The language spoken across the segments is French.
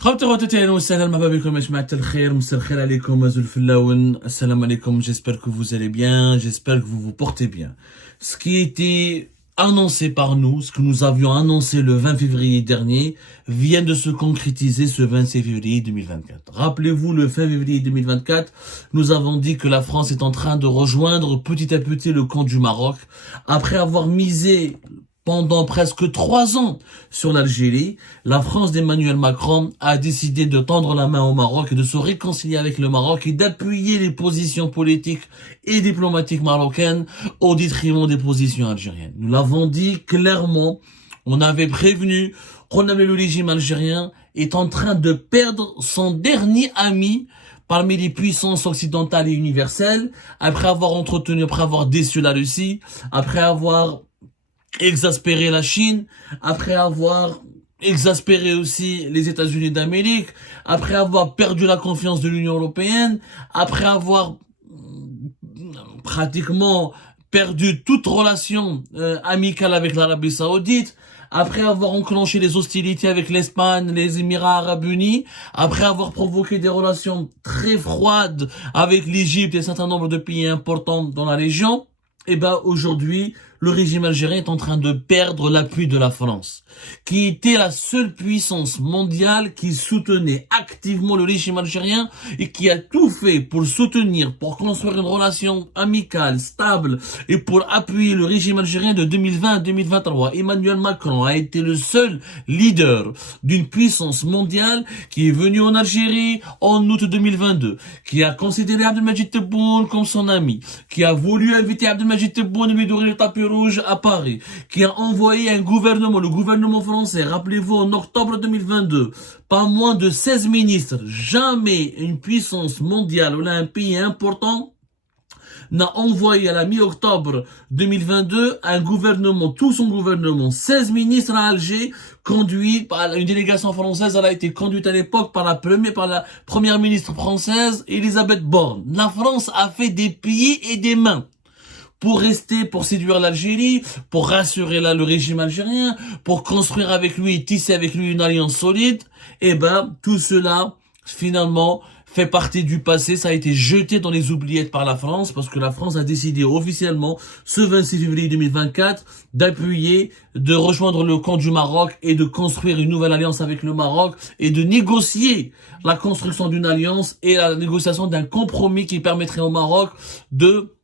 Assalamu alaikum, j'espère que vous allez bien, j'espère que vous vous portez bien. Ce qui était annoncé par nous, ce que nous avions annoncé le 20 février dernier, vient de se concrétiser ce 26 février 2024. Rappelez-vous, le 20 février 2024, nous avons dit que la France est en train de rejoindre petit à petit le camp du Maroc, après avoir misé pendant presque 3 ans sur l'Algérie. La France d'Emmanuel Macron a décidé de tendre la main au Maroc et de se réconcilier avec le Maroc et d'appuyer les positions politiques et diplomatiques marocaines au détriment des positions algériennes. Nous l'avons dit clairement, on avait prévenu qu'on avait le régime algérien est en train de perdre son dernier ami parmi les puissances occidentales et universelles, après avoir déçu la Russie, après avoir exaspérer la Chine, après avoir exaspéré aussi les États-Unis d'Amérique, après avoir perdu la confiance de l'Union européenne, après avoir pratiquement perdu toute relation amicale avec l'Arabie Saoudite, après avoir enclenché les hostilités avec l'Espagne, les Émirats Arabes Unis, après avoir provoqué des relations très froides avec l'Égypte et un certain nombre de pays importants dans la région, et aujourd'hui, le régime algérien est en train de perdre l'appui de la France, qui était la seule puissance mondiale qui soutenait activement le régime algérien et qui a tout fait pour le soutenir, pour construire une relation amicale, stable et pour appuyer le régime algérien de 2020 à 2023. Emmanuel Macron a été le seul leader d'une puissance mondiale qui est venu en Algérie en août 2022, qui a considéré Abdelmadjid Tebboune comme son ami, qui a voulu inviter Abdelmadjid Tebboune et lui donner le tapis rouge à Paris, qui a envoyé un gouvernement, le gouvernement français, rappelez-vous, en octobre 2022, pas moins de 16 ministres. Jamais une puissance mondiale ou là un pays important n'a envoyé à la mi-octobre 2022 un gouvernement, tout son gouvernement, 16 ministres à Alger, conduit par une délégation française. Elle a été conduite à l'époque par la première ministre française, Elisabeth Borne. La France a fait des pieds et des mains pour séduire l'Algérie, pour rassurer le régime algérien, pour construire avec lui, tisser avec lui une alliance solide. Tout cela, finalement, fait partie du passé. Ça a été jeté dans les oubliettes par la France, parce que la France a décidé officiellement, ce 26 février 2024, de rejoindre le camp du Maroc et de construire une nouvelle alliance avec le Maroc et de négocier la construction d'une alliance et la négociation d'un compromis qui permettrait au Maroc de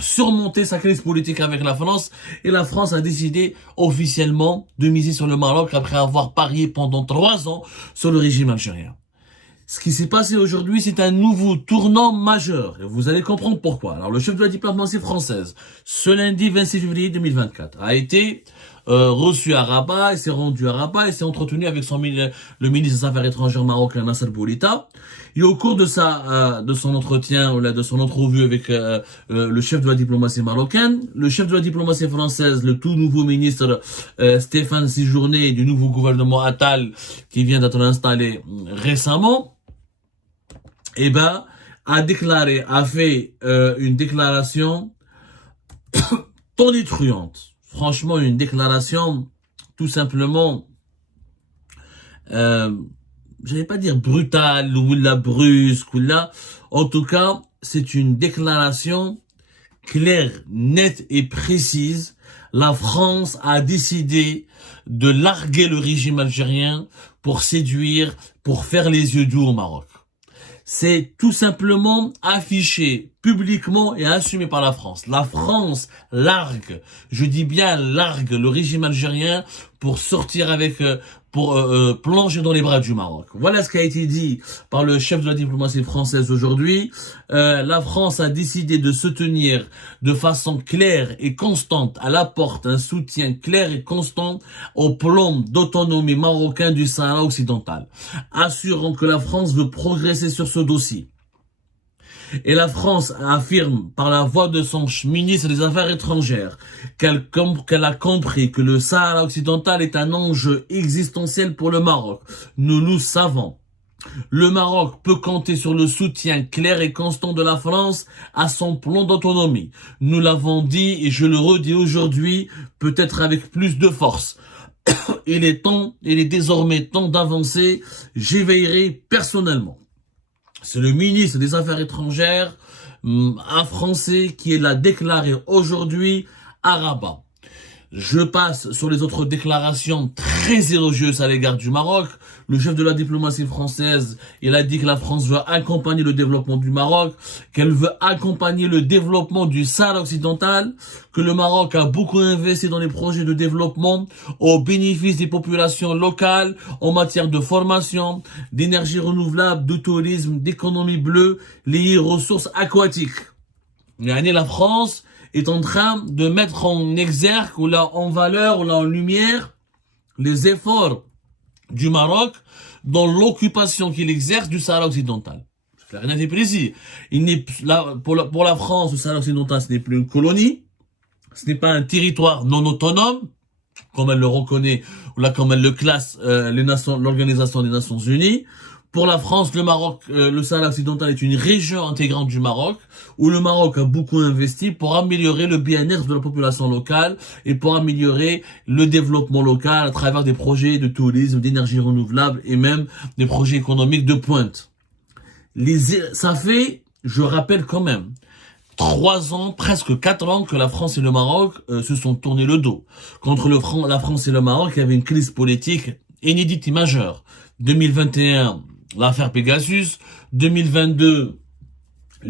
surmonter sa crise politique avec la France. Et la France a décidé officiellement de miser sur le Maroc après avoir parié pendant 3 ans sur le régime algérien. Ce qui s'est passé aujourd'hui, c'est un nouveau tournant majeur. Et vous allez comprendre pourquoi. Alors, le chef de la diplomatie française, ce lundi 26 février 2024, a été reçu à Rabat, il s'est rendu à Rabat, il s'est entretenu avec le ministre des Affaires étrangères marocain, Nasser Boulita. Et au cours de son entretien, ou de son entrevue avec le chef de la diplomatie marocaine, le chef de la diplomatie française, le tout nouveau ministre Stéphane Séjourné du nouveau gouvernement Attal, qui vient d'être installé récemment, a fait une déclaration tonitruante. Franchement, une déclaration tout simplement, j'allais pas dire brutale ou la brusque ou là. En tout cas, c'est une déclaration claire, nette et précise. La France a décidé de larguer le régime algérien pour séduire, pour faire les yeux doux au Maroc. C'est tout simplement affiché publiquement et assumé par la France. La France largue, je dis bien largue, le régime algérien pour sortir plonger dans les bras du Maroc. Voilà ce qui a été dit par le chef de la diplomatie française aujourd'hui. La France a décidé de se tenir de façon claire et constante. Elle apporte un soutien clair et constant au plan d'autonomie marocain du Sahara occidental, assurant que la France veut progresser sur ce dossier. Et la France affirme par la voix de son ministre des Affaires étrangères qu'elle a compris que le Sahara occidental est un enjeu existentiel pour le Maroc. Nous savons. Le Maroc peut compter sur le soutien clair et constant de la France à son plan d'autonomie. Nous l'avons dit et je le redis aujourd'hui, peut-être avec plus de force. il est désormais temps d'avancer. J'y veillerai personnellement. C'est le ministre des Affaires étrangères, un Français, qui l'a déclaré aujourd'hui à Rabat. Je passe sur les autres déclarations très élogieuses à l'égard du Maroc. Le chef de la diplomatie française, il a dit que la France veut accompagner le développement du Maroc, qu'elle veut accompagner le développement du Sahara occidental, que le Maroc a beaucoup investi dans les projets de développement au bénéfice des populations locales en matière de formation, d'énergie renouvelable, de tourisme, d'économie bleue, liée aux ressources aquatiques. La France est en train de mettre en exergue ou là en valeur ou là en lumière les efforts du Maroc dans l'occupation qu'il exerce du Sahara occidental. C'est rien de précis. Il n'est là pour la France, le Sahara occidental, ce n'est plus une colonie, ce n'est pas un territoire non autonome comme elle le reconnaît ou là comme elle le classe l'Organisation des Nations Unies. Pour la France, le Maroc, le Sahara occidental est une région intégrante du Maroc, où le Maroc a beaucoup investi pour améliorer le bien-être de la population locale et pour améliorer le développement local à travers des projets de tourisme, d'énergie renouvelable et même des projets économiques de pointe. Ça fait, je rappelle quand même, 3 ans, presque 4 ans que la France et le Maroc se sont tournés le dos. Contre la France et le Maroc, il y avait une crise politique inédite et majeure. 2021, l'affaire Pegasus, 2022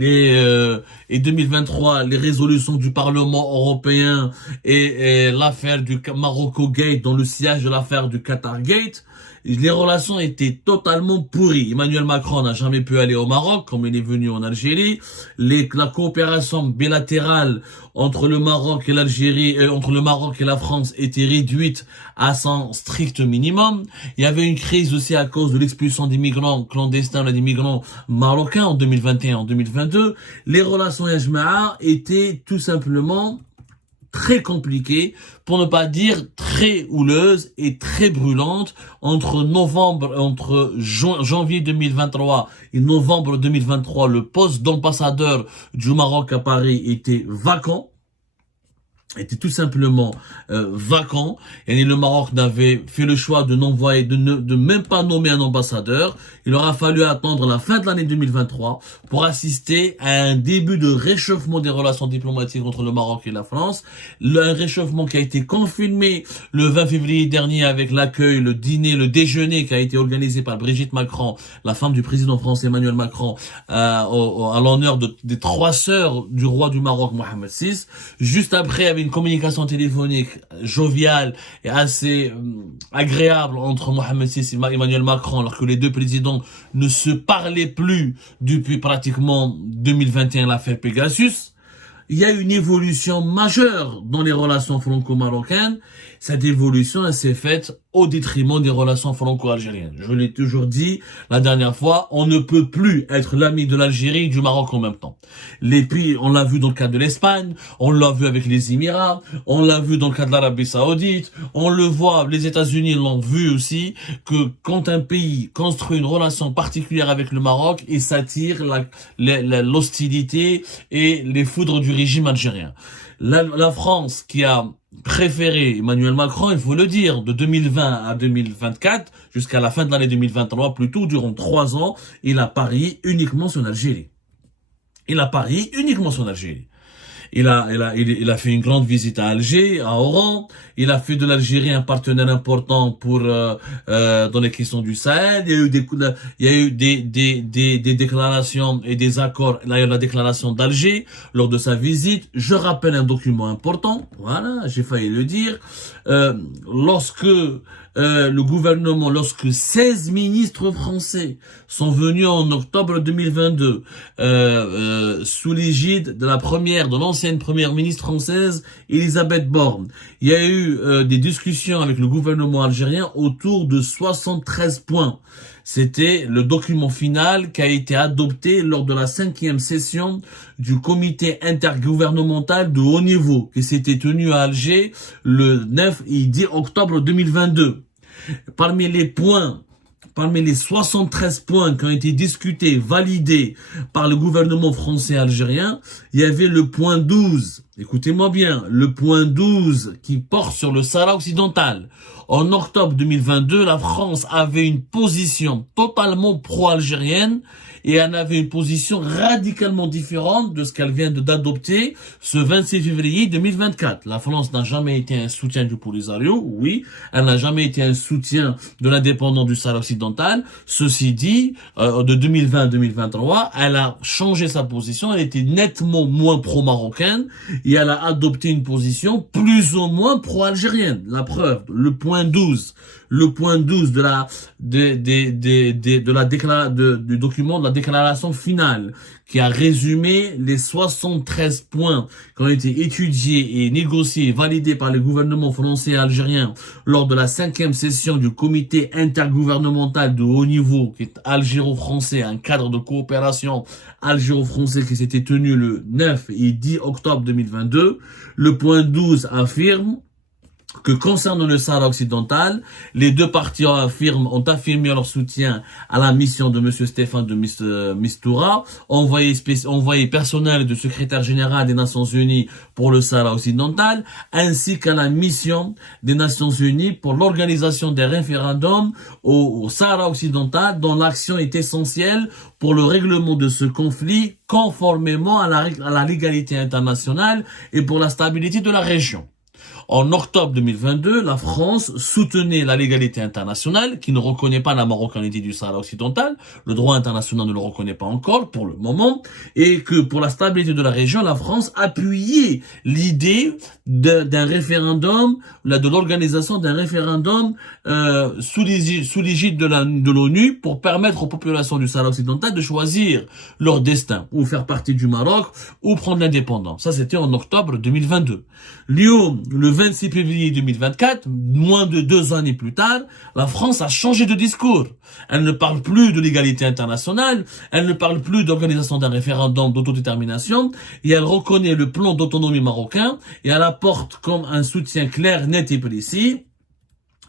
et 2023 les résolutions du Parlement européen et l'affaire du Marocco Gate dans le sillage de l'affaire du Qatar Gate. Les relations étaient totalement pourries. Emmanuel Macron n'a jamais pu aller au Maroc, comme il est venu en Algérie. La coopération bilatérale entre le Maroc et l'Algérie, entre le Maroc et la France était réduite à son strict minimum. Il y avait une crise aussi à cause de l'expulsion des migrants clandestins et des migrants marocains en 2021 en 2022. Les relations Yajma'a étaient tout simplement très compliquée, pour ne pas dire très houleuse et très brûlante entre janvier 2023 et novembre 2023. Le poste d'ambassadeur du Maroc à Paris était vacant. Était tout simplement vacant, et le Maroc n'avait fait le choix de même pas nommer un ambassadeur. Il aura fallu attendre la fin de l'année 2023 pour assister à un début de réchauffement des relations diplomatiques entre le Maroc et la France. Un réchauffement qui a été confirmé le 20 février dernier avec l'accueil, le déjeuner qui a été organisé par Brigitte Macron, la femme du président français Emmanuel Macron, à l'honneur des 3 sœurs du roi du Maroc Mohamed VI. Juste après, il y avait une communication téléphonique joviale et assez agréable entre Mohamed VI et Emmanuel Macron, alors que les deux présidents ne se parlaient plus depuis pratiquement 2021, l'affaire Pegasus. Il y a une évolution majeure dans les relations franco-marocaines. Cette évolution, elle s'est faite au détriment des relations franco-algériennes. Je l'ai toujours dit la dernière fois, on ne peut plus être l'ami de l'Algérie et du Maroc en même temps. Les pays, on l'a vu dans le cas de l'Espagne, on l'a vu avec les Émirats, on l'a vu dans le cas de l'Arabie Saoudite, on le voit, les États-Unis l'ont vu aussi, que quand un pays construit une relation particulière avec le Maroc, il s'attire l'hostilité et les foudres du régime algérien. La France qui a préféré Emmanuel Macron, il faut le dire, de 2020 à 2024, jusqu'à la fin de l'année 2023, plutôt durant 3 ans, il a parié uniquement sur l'Algérie. Il a parié uniquement sur l'Algérie. Il a fait une grande visite à Alger, à Oran. Il a fait de l'Algérie un partenaire important pour dans les questions du Sahel. Il y a eu des déclarations et des accords. Là, il y a la déclaration d'Alger lors de sa visite. Je rappelle un document important. Voilà, j'ai failli le dire. Lorsque lorsque 16 ministres français sont venus en octobre 2022 sous l'égide de l'ancienne première ministre française Elisabeth Borne, il y a eu des discussions avec le gouvernement algérien autour de 73 points. C'était le document final qui a été adopté lors de la 5e session du comité intergouvernemental de haut niveau qui s'était tenu à Alger le 9 et 10 octobre 2022. Parmi les 73 points qui ont été discutés, validés par le gouvernement français algérien, il y avait le point 12 écoutez-moi bien, le point 12 qui porte sur le Sahara occidental. En octobre 2022, la France avait une position totalement pro-algérienne et elle avait une position radicalement différente de ce qu'elle vient d'adopter ce 26 février 2024. La France n'a jamais été un soutien du Polisario, oui, elle n'a jamais été un soutien de l'indépendance du Sahara occidental. Ceci dit, de 2020 à 2023, elle a changé sa position, elle était nettement moins pro-marocaine et elle a adopté une position plus ou moins pro-algérienne. La preuve, le point 12 de la du document de la déclaration finale qui a résumé les 73 points qui ont été étudiés et négociés et validés par les gouvernements français et algériens lors de la 5e session du comité intergouvernemental de haut niveau qui est algéro-français, un cadre de coopération algéro-français qui s'était tenu le 9 et 10 octobre 2022. Le point 12 affirme que concernant le Sahara occidental, les deux parties ont affirmé leur soutien à la mission de Monsieur Stéphane de Mistura, envoyé personnel du secrétaire général des Nations Unies pour le Sahara occidental, ainsi qu'à la mission des Nations Unies pour l'organisation des référendums au Sahara occidental, dont l'action est essentielle pour le règlement de ce conflit, conformément à la légalité internationale et pour la stabilité de la région. En octobre 2022, la France soutenait la légalité internationale qui ne reconnaît pas la marocanité du Sahara occidental. Le droit international ne le reconnaît pas encore pour le moment. Et que pour la stabilité de la région, la France appuyait l'idée d'un référendum, de l'organisation d'un référendum sous l'égide de l'ONU pour permettre aux populations du Sahara occidental de choisir leur destin, ou faire partie du Maroc, ou prendre l'indépendance. Ça, c'était en octobre 2022. Lyon, le 26 février 2024, moins de 2 années plus tard, la France a changé de discours. Elle ne parle plus de l'égalité internationale, elle ne parle plus d'organisation d'un référendum d'autodétermination, et elle reconnaît le plan d'autonomie marocain, et elle apporte comme un soutien clair, net et précis.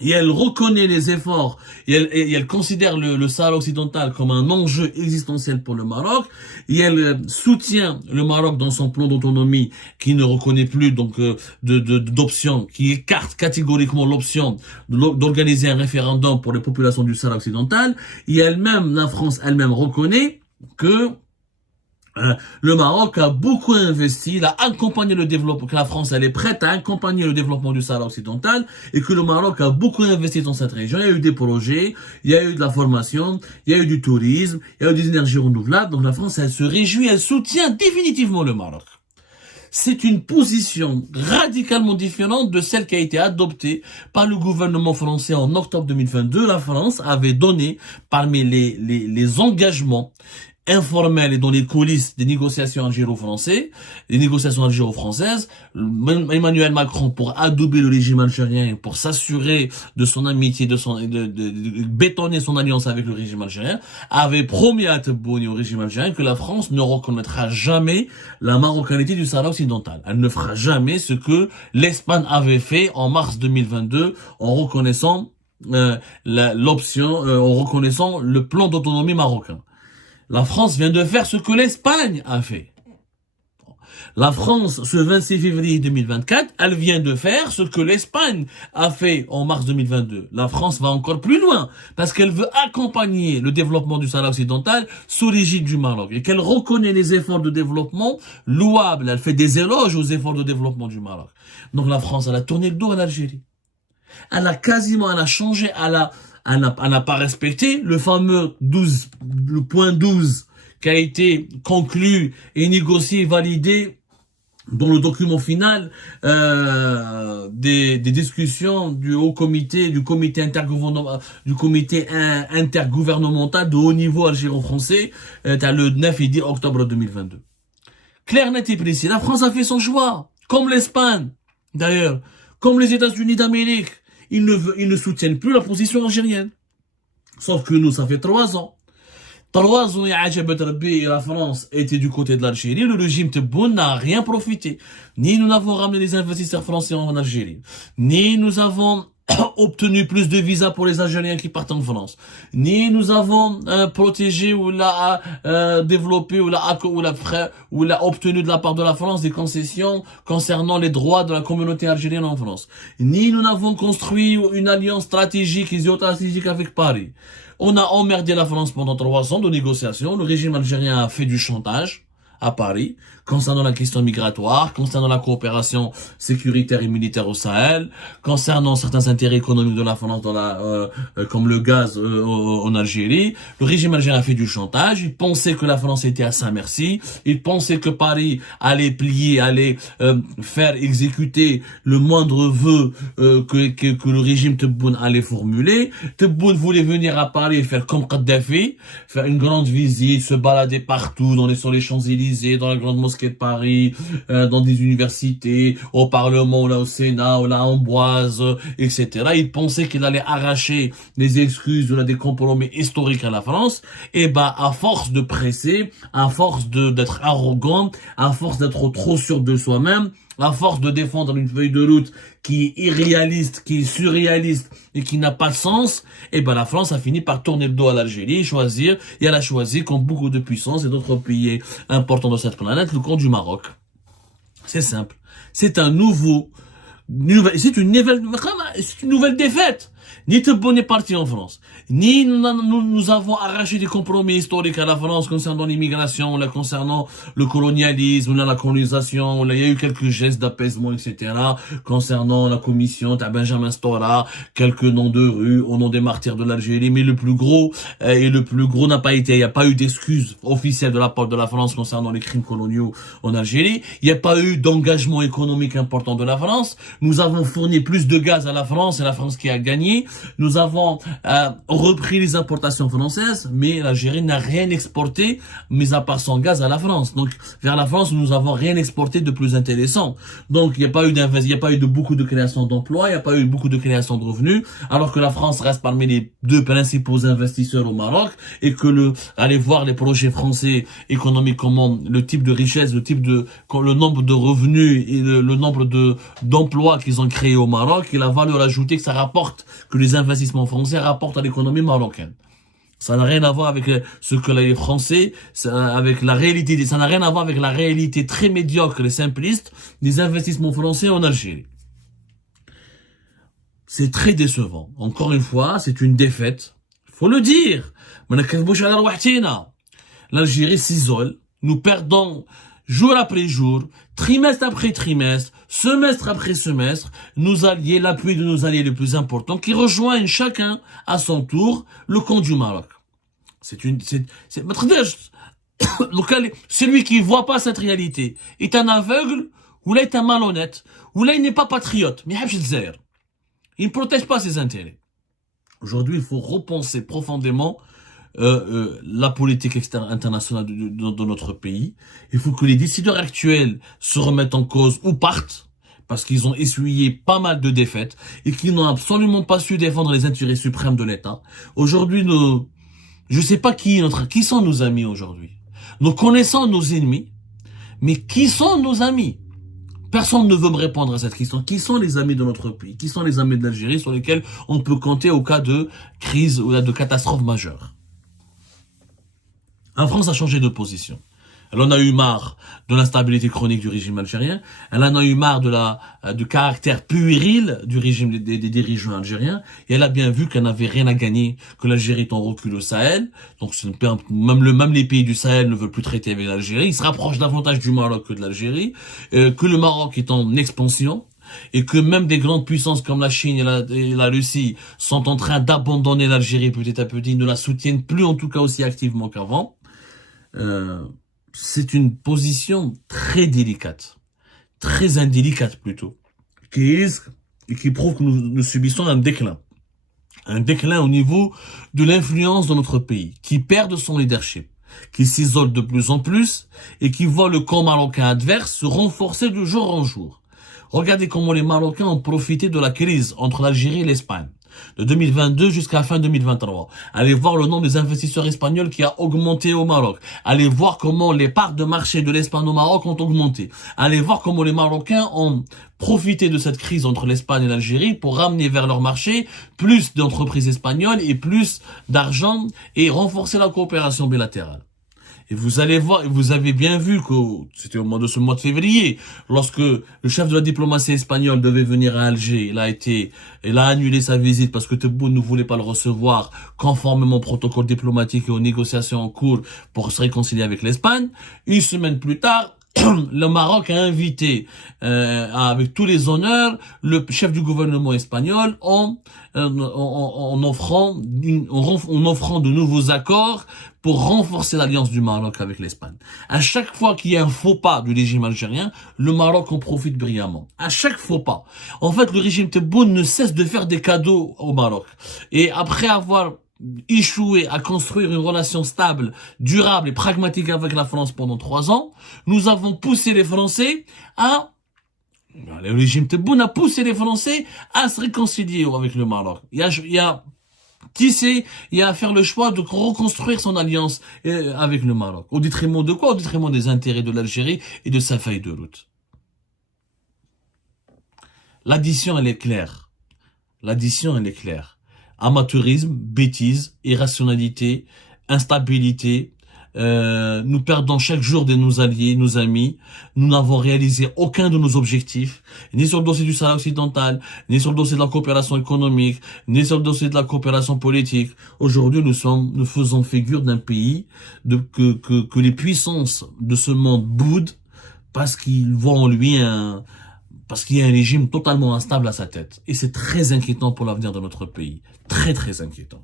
Et elle reconnaît les efforts, et elle considère le Sahara occidental comme un enjeu existentiel pour le Maroc, et elle soutient le Maroc dans son plan d'autonomie qui ne reconnaît plus donc d'option, qui écarte catégoriquement l'option d'organiser un référendum pour les populations du Sahara occidental, et elle-même, la France elle-même reconnaît que le Maroc a beaucoup investi, il a accompagné le développement, que la France elle est prête à accompagner le développement du Sahara occidental et que le Maroc a beaucoup investi dans cette région. Il y a eu des projets, il y a eu de la formation, il y a eu du tourisme, il y a eu des énergies renouvelables. Donc la France elle se réjouit, elle soutient définitivement le Maroc. C'est une position radicalement différente de celle qui a été adoptée par le gouvernement français en octobre 2022. La France avait donné parmi les engagements informel et dans les coulisses des négociations algéro-françaises, Emmanuel Macron, pour adouber le régime algérien, pour s'assurer de son amitié, de bétonner son alliance avec le régime algérien, avait promis à Tebboune au régime algérien que la France ne reconnaîtra jamais la marocanité du Sahara occidental. Elle ne fera jamais ce que l'Espagne avait fait en mars 2022 en reconnaissant en reconnaissant le plan d'autonomie marocain. La France vient de faire ce que l'Espagne a fait. La France, ce 26 février 2024, elle vient de faire ce que l'Espagne a fait en mars 2022. La France va encore plus loin, parce qu'elle veut accompagner le développement du Sahara occidental sous l'égide du Maroc, et qu'elle reconnaît les efforts de développement louables. Elle fait des éloges aux efforts de développement du Maroc. Donc la France, elle a tourné le dos à l'Algérie. Elle a changé, elle n'a pas respecté le fameux le point 12 qui a été conclu et négocié et validé dans le document final des discussions du haut comité, du comité intergouvernemental de haut niveau algéro-français, le 9 et 10 octobre 2022. Clair, net et précis. La France a fait son choix, comme l'Espagne, d'ailleurs, comme les États-Unis d'Amérique. Ils ne soutiennent plus la position algérienne. Sauf que nous, ça fait 3 ans. 3 ans, et la France était du côté de l'Algérie. Le régime Tebboune n'a rien profité. Ni nous n'avons ramené les investisseurs français en Algérie. Ni nous avons obtenu plus de visas pour les Algériens qui partent en France, ni nous avons protégé ou développé ou l'a obtenu de la part de la France des concessions concernant les droits de la communauté algérienne en France, ni nous n'avons construit une alliance stratégique et géostratégique avec Paris. On a emmerdé la France pendant 3 ans de négociations. Le régime algérien a fait du chantage à Paris, concernant la question migratoire, concernant la coopération sécuritaire et militaire au Sahel, concernant certains intérêts économiques de la France comme le gaz en Algérie. Le régime algérien a fait du chantage. Il pensait que la France était à sa merci. Il pensait que Paris allait plier, allait faire exécuter le moindre vœu que le régime Tebboune allait formuler. Tebboune voulait venir à Paris et faire comme Kadhafi, faire une grande visite, se balader partout sur les Champs-Élysées, dans la grande mosquée de Paris, dans des universités, au Parlement, là au Sénat, là à Amboise, etc. Il pensait qu'il allait arracher des excuses ou des compromis historiques à la France. Et à force de presser, à force d'être arrogant, à force d'être trop sûr de soi-même, à force de défendre une feuille de route qui est irréaliste, qui est surréaliste et qui n'a pas de sens, la France a fini par tourner le dos à l'Algérie et elle a choisi, comme beaucoup de puissances et d'autres pays importants de cette planète, le camp du Maroc. C'est simple. C'est une nouvelle défaite. Ni Tebboune est parti en France, ni nous avons arraché des compromis historiques à la France concernant l'immigration, concernant le colonialisme, la colonisation, il y a eu quelques gestes d'apaisement, etc. Concernant la commission de Benjamin Stora, quelques noms de rues au nom des martyrs de l'Algérie, mais le plus gros n'a pas été, il n'y a pas eu d'excuses officielles de la part de la France concernant les crimes coloniaux en Algérie, il n'y a pas eu d'engagement économique important de la France, nous avons fourni plus de gaz à la France, c'est la France qui a gagné. Nous avons repris les importations françaises, mais l'Algérie n'a rien exporté, mis à part son gaz à la France. Donc, vers la France, nous n'avons rien exporté de plus intéressant. Donc, il n'y a pas eu beaucoup de création d'emplois, il n'y a pas eu beaucoup de création de revenus, alors que la France reste parmi les 2 principaux investisseurs au Maroc, et que allez voir les projets français économiques, comment le type de richesse, le nombre de revenus et le nombre d'emplois qu'ils ont créés au Maroc et la valeur ajoutée que ça rapporte, que les investissements français rapportent à l'économie marocaine. Ça n'a rien à voir avec ce que les Français, avec la réalité, ça n'a rien à voir avec la réalité très médiocre et simpliste des investissements français en Algérie. C'est très décevant. Encore une fois, c'est une défaite. Faut le dire. L'Algérie s'isole. Nous perdons jour après jour, trimestre après trimestre, semestre après semestre, l'appui de nos alliés les plus importants qui rejoignent chacun à son tour le camp du Maroc. Celui qui voit pas cette réalité est un aveugle, ou là est un malhonnête, ou là il n'est pas patriote, mais il ne protège pas ses intérêts. Aujourd'hui, il faut repenser profondément la politique externe internationale de notre pays. Il faut que les décideurs actuels se remettent en cause ou partent, parce qu'ils ont essuyé pas mal de défaites et qu'ils n'ont absolument pas su défendre les intérêts suprêmes de l'État. Aujourd'hui, je sais pas qui sont nos amis aujourd'hui. Nous connaissons nos ennemis, mais qui sont nos amis? Personne ne veut me répondre à cette question. Qui sont les amis de notre pays? Qui sont les amis de l'Algérie sur lesquels on peut compter au cas de crise ou de catastrophe majeure? La France a changé de position. Elle en a eu marre de l'instabilité chronique du régime algérien. Elle en a eu marre du caractère puéril du régime des dirigeants algériens. Et elle a bien vu qu'elle n'avait rien à gagner, que l'Algérie est en recul au Sahel. Donc même les pays du Sahel ne veulent plus traiter avec l'Algérie. Ils se rapprochent davantage du Maroc que de l'Algérie. Que le Maroc est en expansion. Et que même des grandes puissances comme la Chine et la Russie sont en train d'abandonner l'Algérie petit à petit, ne la soutiennent plus en tout cas aussi activement qu'avant. C'est une position très délicate, très indélicate plutôt, qui prouve que nous subissons un déclin au niveau de l'influence de notre pays, qui perd de son leadership, qui s'isole de plus en plus et qui voit le camp marocain adverse se renforcer de jour en jour. Regardez comment les Marocains ont profité de la crise entre l'Algérie et l'Espagne. de 2022 jusqu'à fin 2023. Allez voir le nombre des investisseurs espagnols qui a augmenté au Maroc. Allez voir comment les parts de marché de l'Espagne au Maroc ont augmenté. Allez voir comment les Marocains ont profité de cette crise entre l'Espagne et l'Algérie pour ramener vers leur marché plus d'entreprises espagnoles et plus d'argent et renforcer la coopération bilatérale. Et vous allez voir, vous avez bien vu que c'était au mois de février, lorsque le chef de la diplomatie espagnole devait venir à Alger, il a annulé sa visite parce que Tebboune ne voulait pas le recevoir conformément au protocole diplomatique et aux négociations en cours pour se réconcilier avec l'Espagne. Une semaine plus tard, le Maroc a invité, avec tous les honneurs, le chef du gouvernement espagnol en offrant de nouveaux accords pour renforcer l'alliance du Maroc avec l'Espagne. À chaque fois qu'il y a un faux pas du régime algérien, le Maroc en profite brillamment. À chaque faux pas. En fait, le régime Tebboune ne cesse de faire des cadeaux au Maroc. Et après avoir échoué à construire une relation stable, durable et pragmatique avec la France pendant 3 ans, nous avons poussé les Français le régime Tebboune a poussé les Français à se réconcilier avec le Maroc. Il y a à faire le choix de reconstruire son alliance avec le Maroc. Au détriment de quoi? Au détriment des intérêts de l'Algérie et de sa feuille de route. L'addition, elle est claire. Amateurisme, bêtise, irrationalité, instabilité. Nous perdons chaque jour de nos alliés, nos amis. Nous n'avons réalisé aucun de nos objectifs, ni sur le dossier du Sahara occidental, ni sur le dossier de la coopération économique, ni sur le dossier de la coopération politique. Aujourd'hui, nous faisons figure d'un pays que les puissances de ce monde boudent parce qu'ils voient en lui parce qu'il y a un régime totalement instable à sa tête. Et c'est très inquiétant pour l'avenir de notre pays. Très, très inquiétant.